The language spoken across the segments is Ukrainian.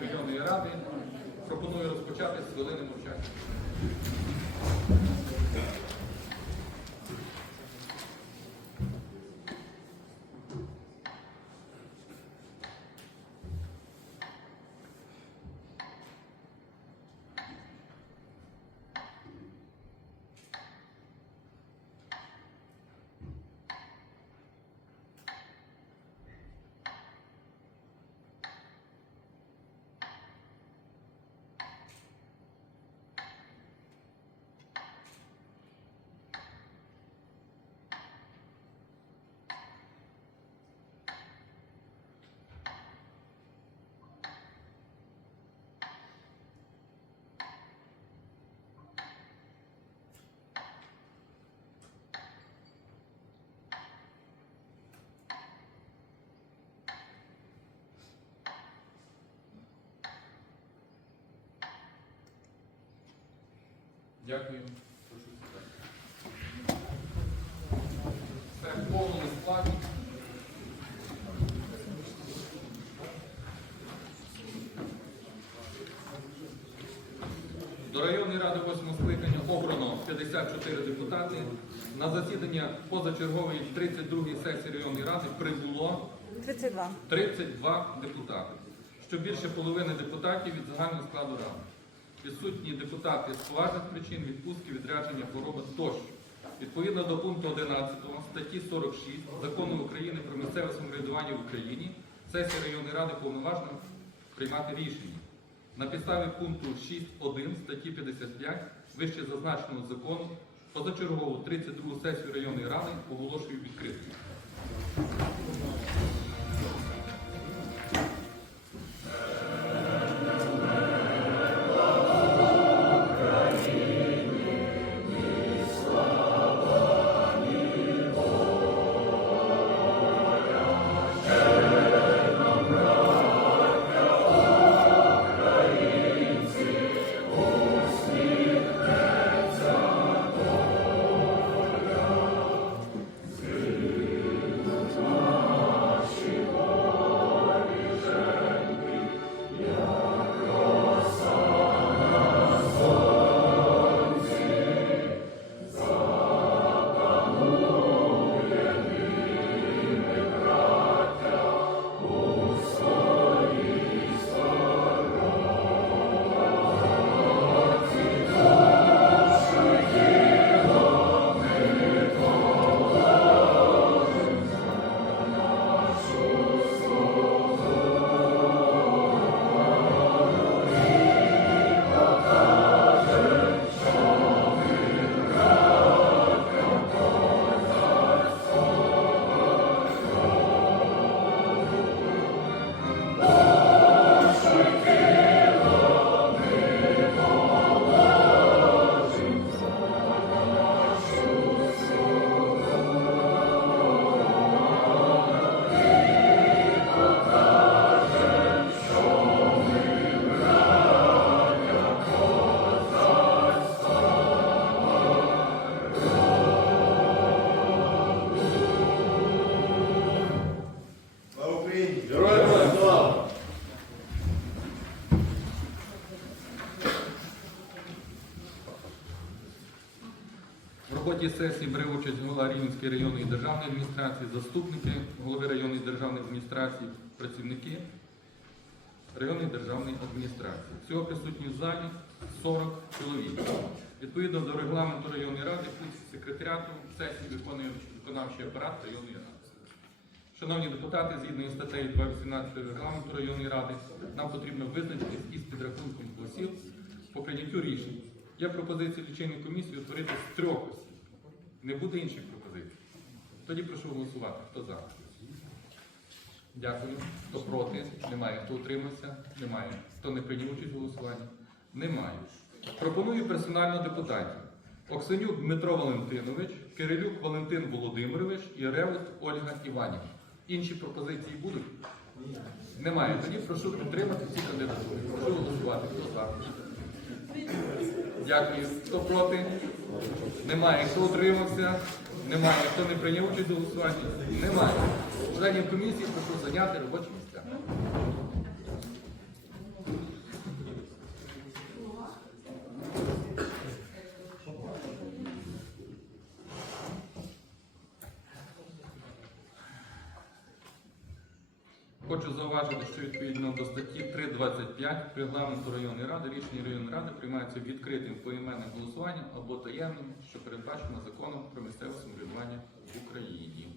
районної ради пропоную розпочати з хвилини мовчання. Дякую. Прошу сідати. Це в повному складі. До районної ради 8 скликання обрано 54 депутати. На засідання позачергової 32-ї сесії районної ради прибуло 32. 32 депутати, що більше половини депутатів від загального складу ради. Відсутні депутати з поважних причин, відпустки, відрядження, хвороби тощо. Відповідно до пункту 11 статті 46 Закону України про місцеве самоврядування в Україні, сесія районної ради повноважна приймати рішення. На підставі пункту 6.1 статті 55 вище зазначеного закону позачергову 32 сесію районної ради оголошую відкритою. Роботі сесії бере участь голова Рівненської районної державної адміністрації, заступники голови районної державної адміністрації, працівники районної державної адміністрації. Всього присутні в залі 40 чоловік. Відповідно до регламенту районної ради, функції секретаріату сесії виконує виконавчий апарат районної ради. Шановні депутати, згідно із статтею 218 регламенту районної ради, нам потрібно визначитись із підрахунком голосів по прийняттю рішень. Є пропозиція лічильної комісії утворити з трьох. Не буде інших пропозицій. Тоді прошу голосувати. Хто за? Дякую. Хто проти? Немає. Хто утримався? Немає. Хто не прийняв участь у голосуванні? Немає. Пропоную персонально депутатів. Оксенюк Дмитро Валентинович, Кирилюк Валентин Володимирович і Реут Ольга Іванівна. Інші пропозиції будуть? Немає. Тоді прошу підтримати ці кандидатури. Прошу голосувати. Хто за? Дякую. Хто проти? Немає. Хто утримався? Немає. Хто не прийняв участь у голосуванні? Немає. Членів комісії прошу зайняти робочі місця. хочу зауважити, що відповідно до статті 3.25 регламенту районної ради рішення районної ради приймаються відкритим поіменним голосуванням або таємним, що передбачено законом про місцеве самоврядування в Україні.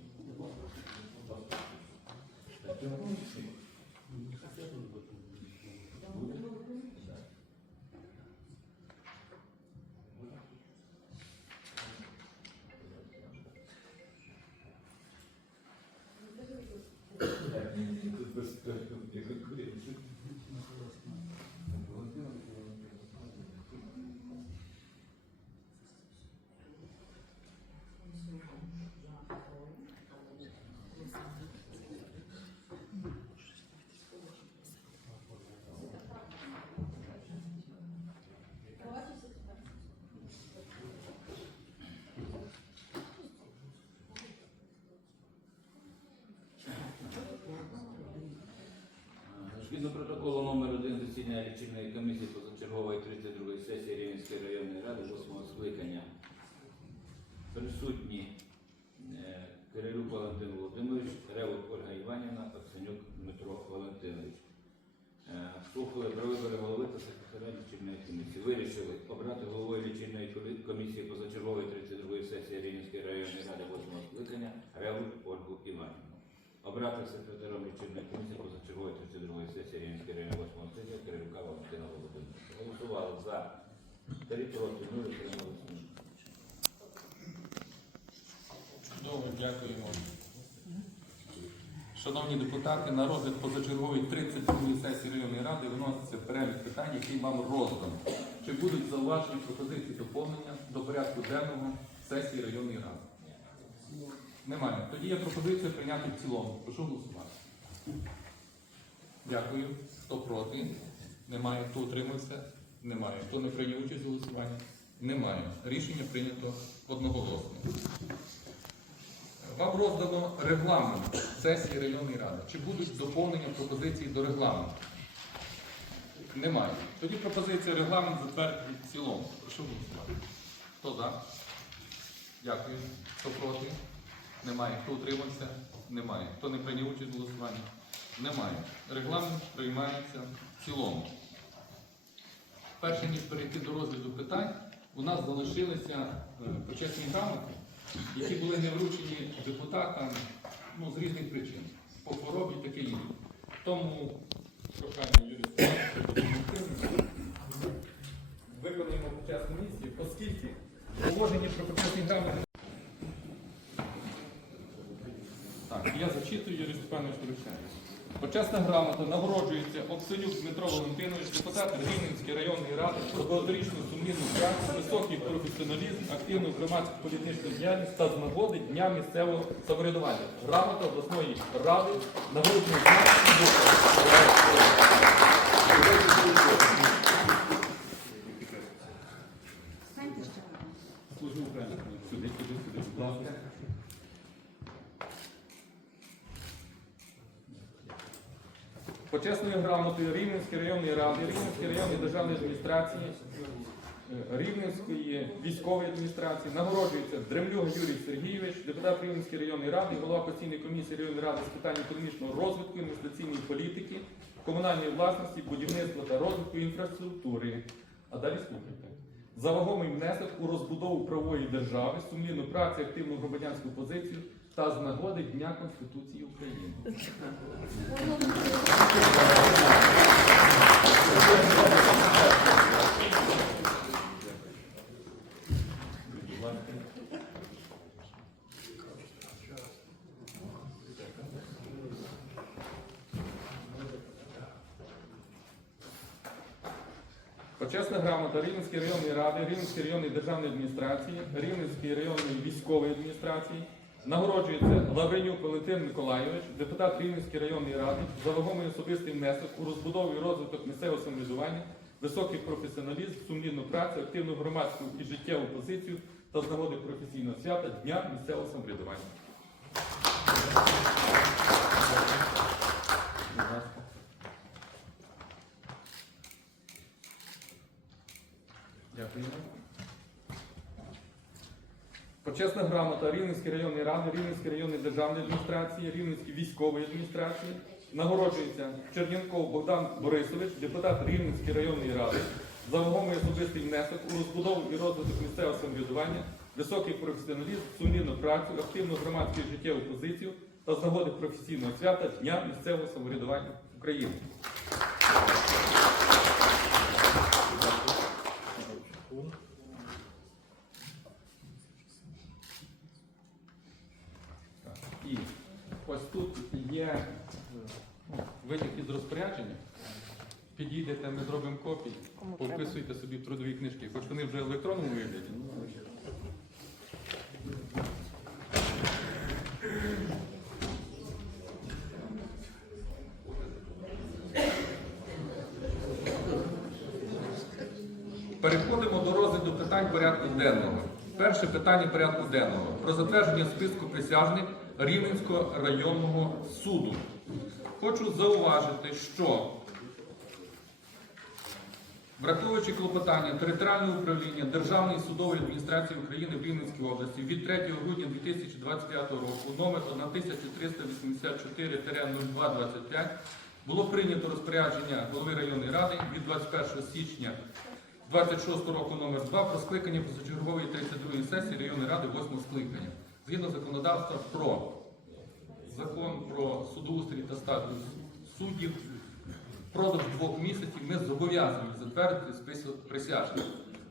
без конкуренции. Згідно протоколу номер 1 засідання лічильної комісії позачергової 32 сесії Рівненської районної ради 8 скликання присутні е, Кирилюк Валентин Володимирович, Ревут Ольга Іванівна, Оксенюк Дмитро Валентинович. Е, Слухали про вибори голови та секретаря лічильної комісії. Вирішили обрати головою лічильної комісії позачергової 32 сесії Рівненської районної ради 8 скликання. Обрати секретарем лічильної комісії позачергової 32 сесії Рівненської районної 8 скликання Кирилюка Валентина Володимировича. Голосували за 3 проти 0 утрималися нуль. Чудово, дякуємо. Шановні депутати, на розгляд позачергової 32-ї сесії районної ради виноситься перелік питань, який вам розданий. Чи будуть зауважені пропозиції доповнення до порядку денного сесії районної ради? Немає. Тоді є пропозиція прийняти в цілому. Прошу голосувати. Дякую. Хто проти? Немає. Хто утримався? Немає. Хто не прийняв участь у голосуванні? Немає. Рішення прийнято одноголосно. Вам роздано регламент сесії районної ради. Чи будуть доповнення пропозиції до регламенту? Немає. Тоді пропозиція регламент затвердити в цілому. Прошу голосувати. Хто за? Дякую. Хто проти? Немає. Хто утримався? Немає. Хто не прийняв участь у голосуванні? Немає. Регламент приймається в цілому. Перше ніж перейти до розгляду питань, у нас залишилися е, почесні грамоти, які були не вручені депутатам ну, з різних причин. По хворобі таке інше. Тому прохання Степановича виконуємо почесну місію, оскільки положення про почесні грамоти. Так, я зачитую Почесна грамота нагороджується Оксенюк Дмитро Валентинович, депутат Рівненської районної ради, за багаторічну сумлінну працю, високий професіоналізм, активну громадську політичну діяльність та з Дня місцевого самоврядування. Грамота обласної ради нагородний знак. Станьте ще раз. Служу Україні. Сюди, сюди, сюди, будь ласка. Почесною грамотою Рівненської районної ради, Рівненської районної державної адміністрації, е, Рівненської військової адміністрації нагороджується Дремлюга Юрій Сергійович, депутат Рівненської районної ради, голова постійної комісії районної ради з питань економічного розвитку, інвестиційної політики, комунальної власності, будівництва та розвитку інфраструктури. А далі слухайте. За вагомий внесок у розбудову правової держави, сумлінну працю, активну громадянську позицію та з нагоди Дня Конституції України. Почесна грамота Рівненської районної ради, Рівненської районної державної адміністрації, Рівненської районної військової адміністрації. Нагороджується Лавренюк Валентин Миколайович, депутат Рівненської районної ради, за вагомий особистий внесок у розбудову і розвиток місцевого самоврядування, високий професіоналізм, сумлінну працю, активну громадську і життєву позицію та з нагоди професійного свята Дня місцевого самоврядування. Будь ласка. Дякую. Почесна грамота Рівненської районної ради, Рівненської районної державної адміністрації, Рівненської військової адміністрації, нагороджується Черненков Богдан Борисович, депутат Рівненської районної ради, за вагомий особистий внесок у розбудову і розвиток місцевого самоврядування, високий професіоналізм, сумлінну працю, активну громадську життєву позицію та з нагоди професійного свята Дня місцевого самоврядування України. Так, І ось тут є е, ну, витяг із розпорядження. Підійдете, ми зробимо копії, повписуйте собі в трудові книжки, хоч вони вже в електронному вигляді. Переходимо до розгляду питань порядку денного. Перше питання порядку денного про затвердження списку присяжних Рівненського районного суду. Хочу зауважити, що Враховуючи клопотання територіального управління Державної судової адміністрації України в Рівненській області від 3 грудня 2025 року номер 1384-0225 було прийнято розпорядження голови районної ради від 21 січня 26 року номер 2 про скликання позачергової 32 сесії районної ради 8 скликання. Згідно законодавства про закон про судоустрій та статус суддів впродовж двох місяців ми зобов'язані затвердити список присяжних.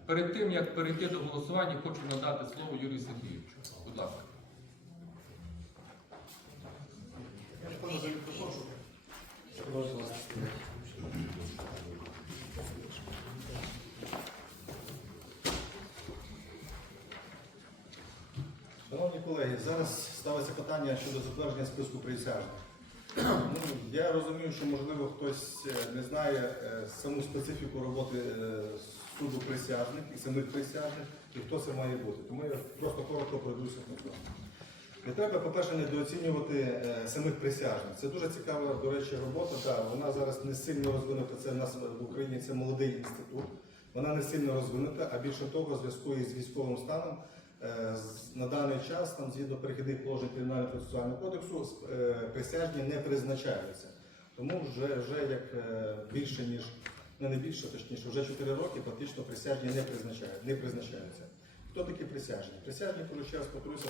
Перед тим як перейти до голосування, хочу надати слово Юрію Сергійовичу. Будь ласка. Шановні колеги, зараз ставиться питання щодо затвердження списку присяжних. Ну, я розумію, що можливо хтось е, не знає е, саму специфіку роботи е, суду присяжних і самих присяжних, і хто це має бути. Тому я просто коротко пройдуся по цьому. Не треба, по-перше, недооцінювати самих присяжних. Це дуже цікава, до речі, робота. Так, вона зараз не сильно розвинута. Це в нас в Україні це молодий інститут. Вона не сильно розвинута, а більше того, зв'язку із військовим станом на даний час, там, згідно перехідних положень Кримінального процесуального кодексу, е, присяжні не призначаються. Тому вже, вже як е, більше ніж не, не більше, точніше, вже 4 роки практично присяжні не призначають, не призначаються. Хто такі присяжні? Присяжні, коли ще раз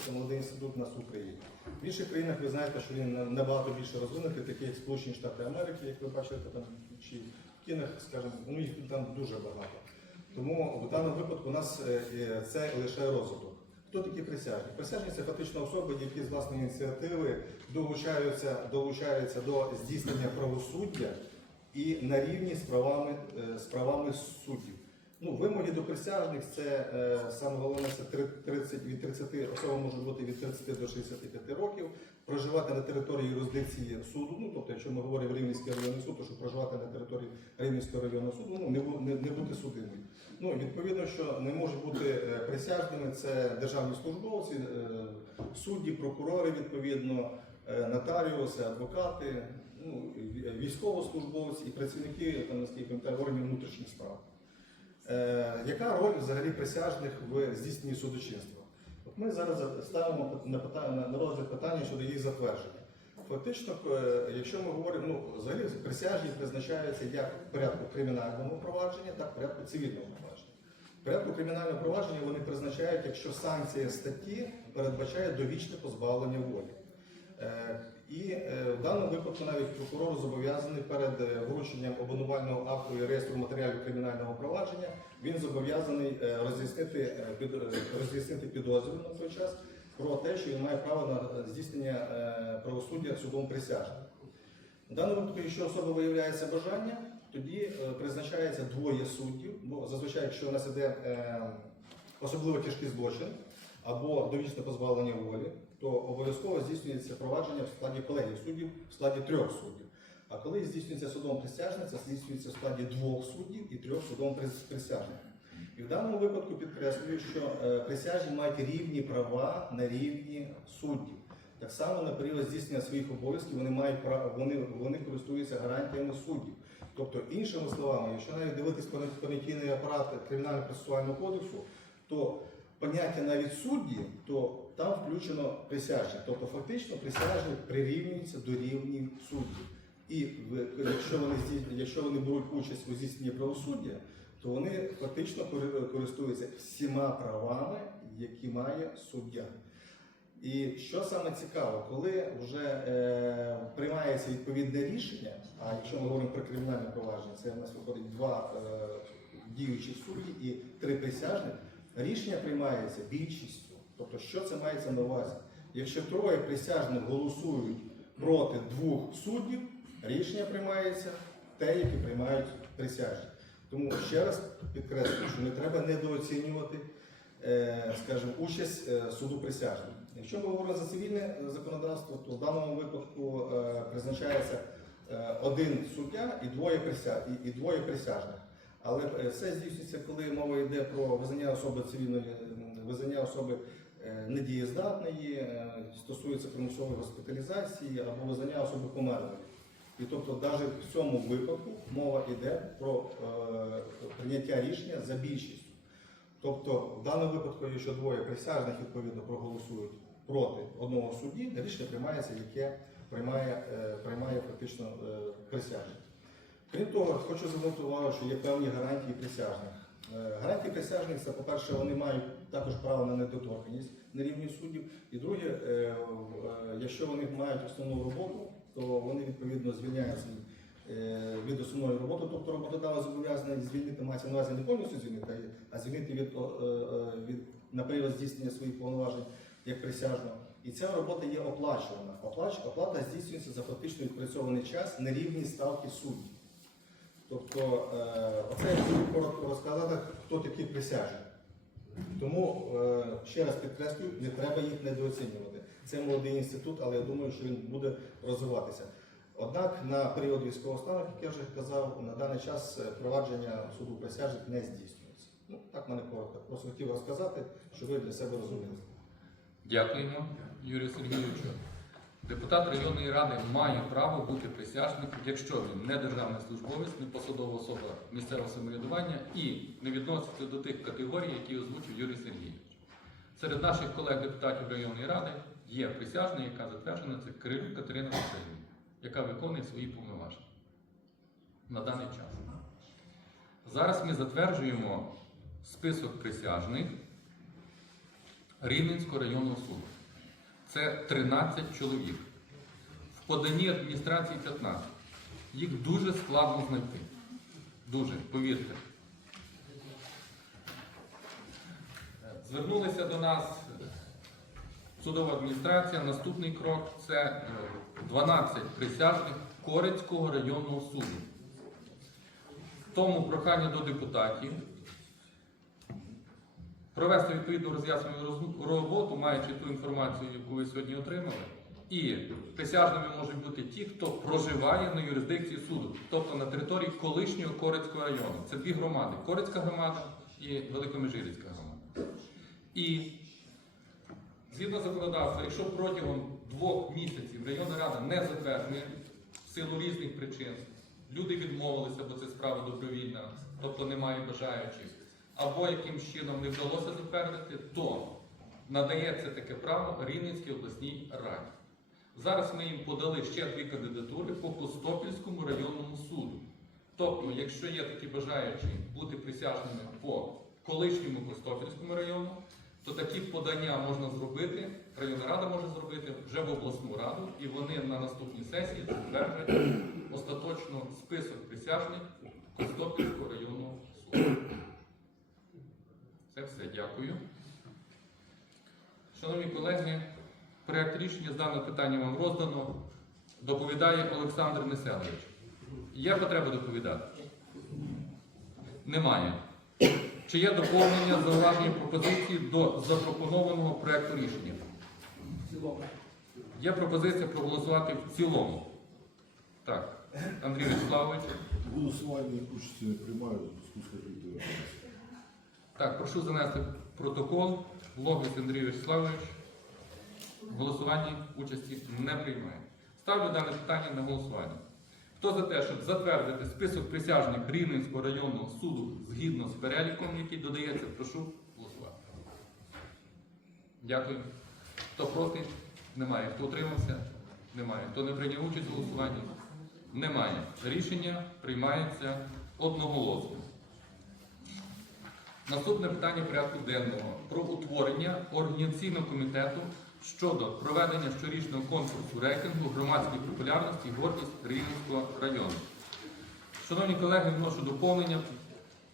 це молодий інститут у нас в Україні. В інших країнах ви знаєте, що він набагато більше розвинутий, такі як Сполучені Штати Америки, як ви бачите там, чи в кінах, скажімо, ну їх там дуже багато. Тому в даному випадку у нас е, е, це лише розвиток. Хто такі присяжні? Присяжні це фактично особи, які з власної ініціативи долучаються, долучаються до здійснення правосуддя і на рівні з правами, е, з правами суддів. Ну, вимоги до присяжних це е, саме головне це 30, від 30 особа може бути від 30 до 65 років, проживати на території юрисдикції суду. Ну тобто, якщо ми говоримо Рівненський районний суд, то що проживати на території Рівненського районного суду, ну не, не, не бути судимим. Ну відповідно, що не можуть бути е, присяжними, це державні службовці, е, судді, прокурори, відповідно, е, нотаріуси, адвокати, ну військовослужбовці і працівники наскільки органів внутрішніх справ. Е, яка роль взагалі присяжних в здійсненні судочинства? От ми зараз ставимо на, розгляд питання щодо їх затвердження. Фактично, е, якщо ми говоримо, ну, взагалі присяжні призначаються як в порядку кримінального провадження, так в порядку цивільного провадження. В порядку кримінального провадження вони призначають, якщо санкція статті передбачає довічне позбавлення волі. І е, в даному випадку навіть прокурор зобов'язаний перед е, врученням обвинувального акту і реєстру матеріалів кримінального провадження, він зобов'язаний е, роз'яснити, роз'яснити підозрюваному на той час про те, що він має право на здійснення правосуддя судом присяжним. В даному випадку, якщо особа виявляється бажання, тоді призначається двоє суддів, бо зазвичай, якщо у нас іде особливо тяжкий злочин або довічне позбавлення волі, то обов'язково здійснюється провадження в складі колегії суддів в складі трьох суддів. А коли здійснюється судом присяжних, це здійснюється в складі двох суддів і трьох судом присяжних. І в даному випадку підкреслюю, що е, присяжні мають рівні права на рівні суддів. Так само на період здійснення своїх обов'язків вони мають право, вони, вони користуються гарантіями суддів. Тобто, іншими словами, якщо навіть дивитись понятійний апарат кримінально-процесуального кодексу, то поняття навіть судді, то там включено присяжні. Тобто фактично присяжні прирівнюються до рівнів суддів. і якщо вони якщо вони беруть участь у здійсненні правосуддя, то вони фактично користуються всіма правами, які має суддя. І що саме цікаво, коли вже е, приймається відповідне рішення, а якщо ми говоримо про кримінальне провадження, це у нас виходить два е, діючі судді і три присяжні, рішення приймається більшістю. Тобто, що це мається на увазі? Якщо троє присяжних голосують проти двох суддів, рішення приймається те, яке приймають присяжні. Тому ще раз підкреслюю, що не треба недооцінювати е, скажімо, участь е, суду присяжних. Якщо ми говоримо за цивільне законодавство, то в даному випадку е, призначається один суддя і двоє присяжних. Але е, все здійснюється, коли мова йде про визнання особи цивільної, визнання особи е, недієздатної, е, стосується примусової госпіталізації або визнання особи померлої. І тобто, навіть в цьому випадку мова йде про е, прийняття рішення за більшістю. Тобто, в даному випадку, якщо двоє присяжних відповідно проголосують проти одного судді, рішення приймається, яке приймає, е, приймає фактично е, присяжних. Крім того, хочу звернути увагу, що є певні гарантії присяжних. Е, Гарантії присяжних це, по-перше, вони мають також право на недоторканність на рівні суддів. І друге, е, е, якщо вони мають основну роботу, то вони відповідно звільняються від основної роботи, тобто роботодавець зобов'язаний звільнити, мається на увазі не повністю звільнити, а звільнити від, від на період здійснення своїх повноважень як присяжного. І ця робота є оплачувана. Оплач, оплата здійснюється за фактично відпрацьований час на рівні ставки суддів. Тобто, е, оце я хотів коротко розказати, хто такі присяжні. Тому е, ще раз підкреслюю, не треба їх недооцінювати. Це молодий інститут, але я думаю, що він буде розвиватися. Однак на період військового стану, як я вже казав, на даний час е, провадження суду присяжних не здійснюється. Ну, так мене коротко. Просто хотів розказати, щоб ви для себе розуміли. Дякуємо, Юрію Сергійовичу. Депутат районної ради має право бути присяжником, якщо він не державний службовець, не посадова особа місцевого самоврядування і не відноситься до тих категорій, які озвучив Юрій Сергійович. Серед наших колег-депутатів районної ради є присяжна, яка затверджена, це Кирилюк Катерина Васильівна, яка виконує свої повноваження на даний час. Зараз ми затверджуємо список присяжних Рівненського районного суду. Це 13 чоловік. В поданні адміністрації 15. Їх дуже складно знайти. Дуже, повірте. Звернулися до нас судова адміністрація. Наступний крок це е, 12 присяжних Корецького районного суду. Тому прохання до депутатів провести відповідну роз'яснювальну роботу, маючи ту інформацію, яку ви сьогодні отримали. І присяжними можуть бути ті, хто проживає на юрисдикції суду, тобто на території колишнього Корецького району. Це дві громади: Корецька громада і Великомежирицька громада. І згідно законодавства, якщо протягом двох місяців районна рада не затверджує в силу різних причин, люди відмовилися, бо це справа добровільна, тобто немає бажаючих, або якимсь чином не вдалося затвердити, то надається таке право Рівненській обласній раді. Зараз ми їм подали ще дві кандидатури по Костопільському районному суду. Тобто, якщо є такі бажаючі бути присяжними по колишньому Костопільському району, то такі подання можна зробити, районна рада може зробити вже в обласну раду, і вони на наступній сесії затвердять остаточно список присяжних Костопільського районного суду. Це все, дякую. Шановні колеги, проект рішення з даного питання вам роздано. Доповідає Олександр Неселович. Є потреба доповідати? Немає. Чи є доповнення, зауваження пропозиції до запропонованого проекту рішення? Є пропозиція проголосувати в цілому. Так, Андрій Вячеславович. В голосуванні участі не приймаю, в з. Так, прошу занести протокол. Логвіс Андрій Вячеславович. В голосуванні участі не приймає. Ставлю дане питання на голосування. Хто за те, щоб затвердити список присяжних Рівненського районного суду згідно з переліком, який додається, прошу голосувати. Дякую. Хто проти? Немає. Хто утримався? Немає. Хто не прийняв участь у голосуванні? Немає. Рішення приймається одноголосно. Наступне питання порядку денного про утворення організаційного комітету щодо проведення щорічного конкурсу рейтингу громадської популярності гордість Рівненського району. Шановні колеги, вношу доповнення,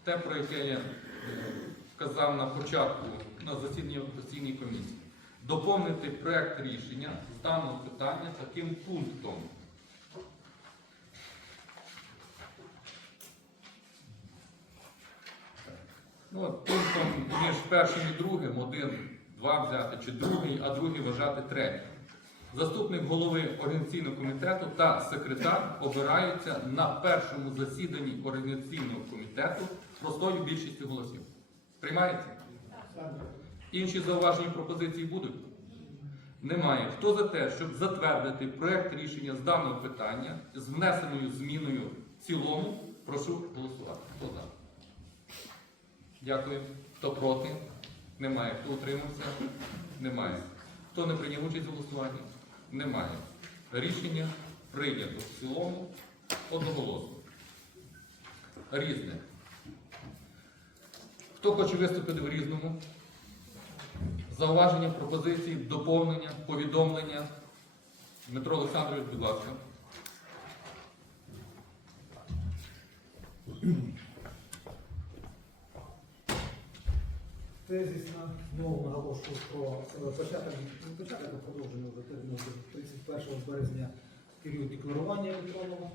те, про яке я е, вказав на початку на засіданні постійної комісії. Доповнити проект рішення з даного питання таким пунктом. Ну, пунктом між першим і другим, один, два взяти, чи другий, а другий вважати третім. Заступник голови організаційного комітету та секретар обираються на першому засіданні організаційного комітету простою більшістю голосів. Приймається? Інші зауважені пропозиції будуть? Немає. Хто за те, щоб затвердити проект рішення з даного питання з внесеною зміною в цілому, прошу голосувати. Хто за? Дякую. Хто проти? Немає. Хто утримався? Немає. Хто не прийняв участь у голосуванні? Немає. Рішення прийнято в цілому одноголосно. Різне. Хто хоче виступити в різному? Зауваження, пропозиції, доповнення, повідомлення. Дмитро Олександрович, будь ласка. Тезісно знову наголошую про е, початок, початок продовження вже терміну до 31 березня період декларування електронного.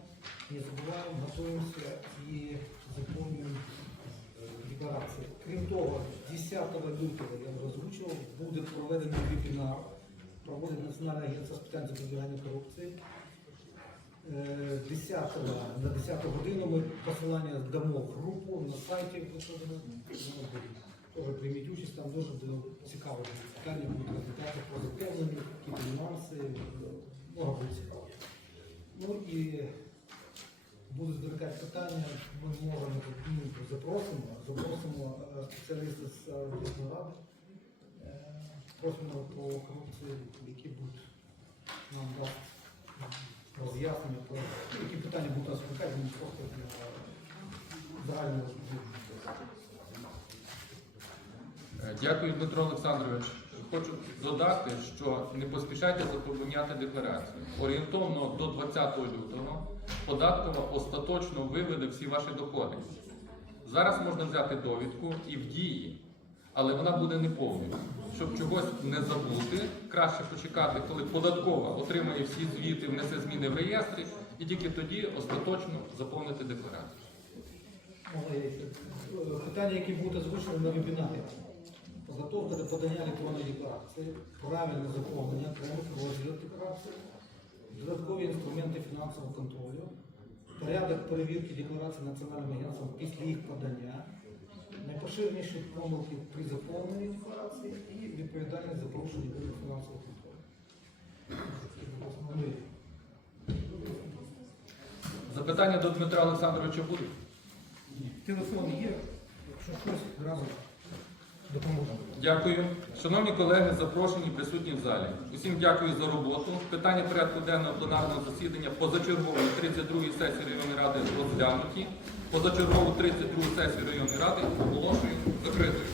Не забуваємо, готуємося і заповнюємо е, декларації. Крім того, 10 лютого я озвучував, буде проведений вебінар, проводить Національне агентство з питань запобігання корупції. Е, 10 на 10 годину ми посилання дамо в групу на сайті Теж прийміть участь, там дуже цікаво. Питання будуть розглядати по заповненню, які нюанси, много буде цікаво. Ну і будуть виникати питання, ми можемо ну, запросимо, запросимо е, спеціаліста з обласної ради, е, профільного по корупції, які будуть нам дасть роз'яснення, про які питання будуть нас виникати, ми просто загального розповідання. Е, Дякую, Дмитро Олександрович. Хочу додати, що не поспішайте заповняти декларацію. Орієнтовно до 20 лютого податкова остаточно виведе всі ваші доходи. Зараз можна взяти довідку і в дії, але вона буде неповною. Щоб чогось не забути, краще почекати, коли податкова отримає всі звіти, внесе зміни в реєстрі, і тільки тоді остаточно заповнити декларацію. Питання, які будуть озвучені на вебінарі. Підготовка до подання електронної декларації, правильне заповнення окремих розділів декларації, додаткові інструменти фінансового контролю, порядок перевірки декларацій Національним агентством після їх подання, найпоширеніші помилки при заповненні декларації і відповідальність за порушення фінансового контролю. Запитання до Дмитра Олександровича будуть? Телефон є, якщо щось разом допоможемо. Дякую. Шановні колеги, запрошені присутні в залі. Усім дякую за роботу. Питання порядку денного пленарного засідання позачергової 32-ї сесії районної ради розглянуті. Позачергову 32-ю сесію районної ради оголошую закритою.